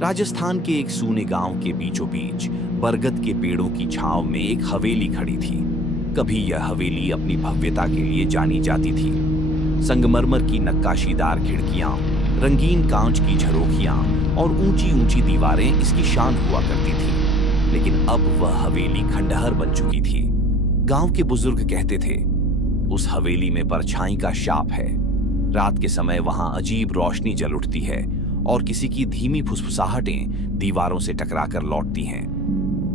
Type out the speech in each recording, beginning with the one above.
राजस्थान के एक सूने गांव के बीचों बीच बरगद के पेड़ों की छांव में एक हवेली खड़ी थी। कभी यह हवेली अपनी भव्यता के लिए जानी जाती थी। संगमरमर की नक्काशीदार खिड़कियां, रंगीन कांच की झरोखियां और ऊंची ऊंची दीवारें इसकी शान हुआ करती थी। लेकिन अब वह हवेली खंडहर बन चुकी थी। गांव के बुजुर्ग कहते थे, उस हवेली में परछाई का शाप है। रात के समय वहां अजीब रोशनी जल उठती है और किसी की धीमी फुसफुसाहटें दीवारों से टकराकर लौटती हैं।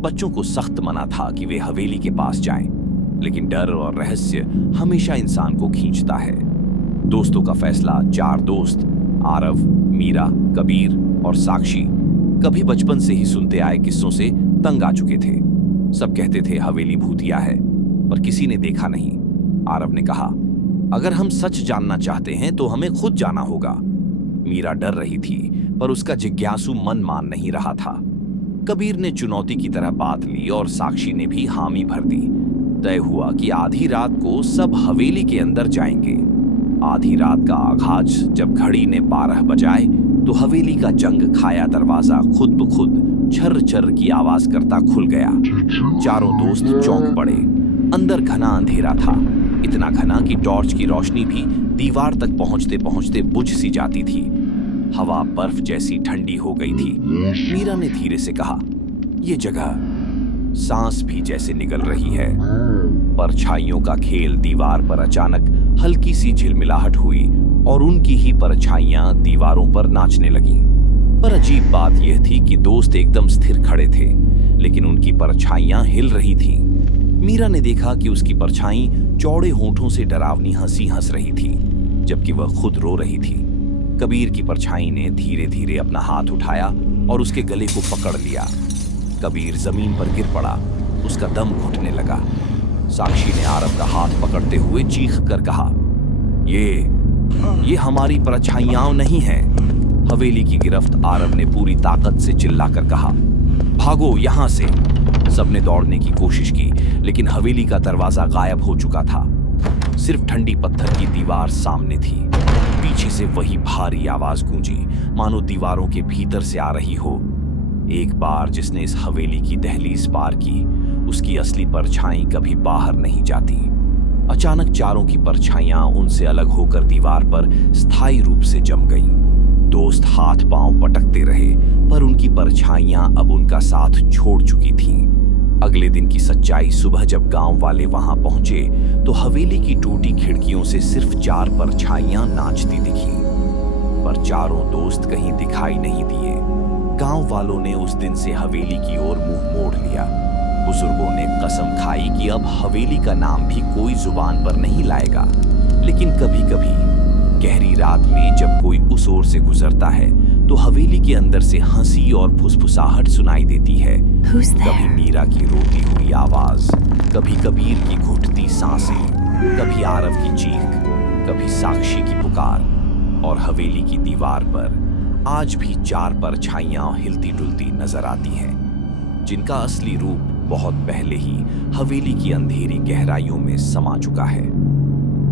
बच्चों को सख्त मना था कि वे हवेली के पास जाएं, लेकिन डर और रहस्य हमेशा इंसान को खींचता है। दोस्तों का फैसला। 4 दोस्त, आरव, मीरा, कबीर और साक्षी, कभी बचपन से ही सुनते आए किस्सों से तंग आ चुके थे। सब कहते थे हवेली भूतिया है, पर किसी ने देखा नहीं। आरव ने कहा, अगर हम सच जानना चाहते हैं तो हमें खुद जाना होगा। मीरा डर रही थी, पर उसका जिज्ञासु मन मान नहीं रहा था। कबीर ने चुनौती की तरह बात ली और साक्षी ने भी हामी भर दी। तय हुआ कि आधी रात को सब हवेली के अंदर जाएंगे। आधी रात का आगाज जब घड़ी ने 12 बजाए तो हवेली का जंग खाया दरवाजा खुद ब खुद छर छर की आवाज करता खुल गया। चारों दोस्त चौंक पड़े। अंदर घना अंधेरा था, इतना घना कि टॉर्च की रोशनी भी दीवार तक पहुंचते पहुंचते बुझ सी जाती थी। हवा बर्फ जैसी ठंडी हो गई थी। मीरा ने धीरे से कहा, ये जगह, सांस भी जैसे निगल रही है। परछाइयों का खेल। दीवार पर अचानक हल्की सी झिलमिलाहट हुई और उनकी ही परछाइयां दीवारों पर नाचने लगीं। पर अजीब बात यह थी कि दोस्त एकदम स्थिर खड़े थे, लेकिन उनकी परछाइयां हिल रही थीं। मीरा ने देखा कि उसकी परछाई चौड़े होठों से डरावनी हंसी हंस रही थी, जबकि वह खुद रो रही थी। कबीर की परछाई ने धीरे धीरे अपना हाथ उठाया और उसके गले को पकड़ लिया। कबीर जमीन पर गिर पड़ा, उसका दम घुटने लगा। साक्षी ने आरव का हाथ पकड़ते हुए चीख कर कहा, ये हमारी परछाइयां नहीं हैं। हवेली की गिरफ्त। आरव ने पूरी ताकत से चिल्लाकर कहा, भागो यहां से। सबने दौड़ने की कोशिश की, लेकिन हवेली का दरवाजा गायब हो चुका था। सिर्फ ठंडी पत्थर की दीवार सामने थी। पीछे से वही भारी आवाज गूंजी, मानो दीवारों के भीतर से आ रही हो। एक बार जिसने इस हवेली की दहलीज पार की, उसकी असली परछाई कभी बाहर नहीं जाती। अचानक चारों की परछाइयां उनसे अलग होकर दीवार पर स्थायी रूप से जम गईं। दोस्त हाथ पांव पटकते रहे, पर उनकी परछाइयां अब उनका साथ छोड़ चुकी थीं। अगले दिन की सच्चाई। सुबह जब गांव वाले वहां पहुंचे तो हवेली की टूटी खिड़कियों से सिर्फ 4 परछाइयां नाचती दिखी, पर चारों दोस्त कहीं दिखाई नहीं दिए। गांव वालों ने उस दिन से हवेली की ओर मुंह मोड़ लिया। बुजुर्गों ने कसम खाई कि अब हवेली का नाम भी कोई जुबान पर नहीं लाएगा। लेकिन कभी कभी गहरी रात में जब कोई उस ओर से गुजरता है तो हवेली के अंदर से हंसी और फुसफुसाहट सुनाई देती है। कभी मीरा की रोती हुई आवाज, कभी कबीर की घुटती सांसें, कभी आरव की चीख, कभी साक्षी की पुकार। और हवेली की दीवार पर आज भी 4 परछाइयां हिलती डुलती नजर आती हैं, जिनका असली रूप बहुत पहले ही हवेली की अंधेरी गहराइयों में समा चुका है।